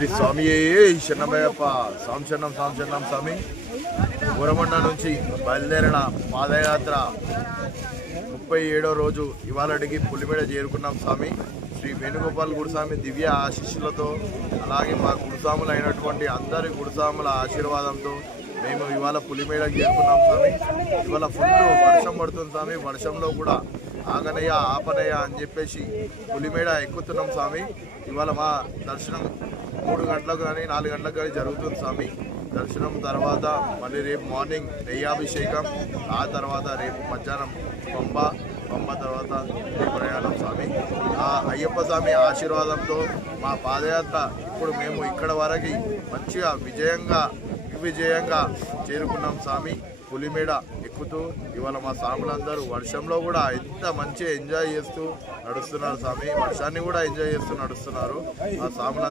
శ్రీ స్వామి శరణమయ్యప్ప సాంశరణం సాంశరణం స్వామి. గురమండ నుంచి బయలుదేరిన పాదయాత్ర 37వ రోజు ఇవాళకి పులిమేడ చేరుకున్నాం స్వామి. శ్రీ వేణుగోపాల్ గురుస్వామి దివ్య ఆశీస్సులతో, అలాగే మా గురుస్వాములు అయినటువంటి అందరి గురుస్వాముల ఆశీర్వాదంతో మేము ఇవాళ పులిమేడకు చేరుకున్నాం స్వామి. ఇవాళ ఫుల్ వర్షం పడుతుంది స్వామి. వర్షంలో కూడా ఆగనయ్య ఆపనయ్య అని చెప్పేసి పులిమేడ ఎక్కుతున్నాం స్వామి. ఇవాళ మా దర్శనం 3 గంటలకు కానీ 4 గంటలకు కానీ జరుగుతుంది స్వామి. దర్శనం తర్వాత మళ్ళీ రేపు మార్నింగ్ నెయ్యాభిషేకం, ఆ తర్వాత రేపు మధ్యాహ్నం పంబ తర్వాత ప్రయాణం స్వామి. ఆ అయ్యప్ప స్వామి ఆశీర్వాదంతో మా పాదయాత్ర ఇప్పుడు మేము ఇక్కడ వరకు మంచిగా విజయంగా చేరుకున్నాం స్వామి. పులిమేడ ఎక్కుతూ ఇవాళ మా స్వాములందరూ వర్షంలో కూడా ఎంత మంచిగా ఎంజాయ్ చేస్తూ నడుస్తున్నారు స్వామి. వర్షాన్ని కూడా ఎంజాయ్ చేస్తూ నడుస్తున్నారు మా స్వాములు.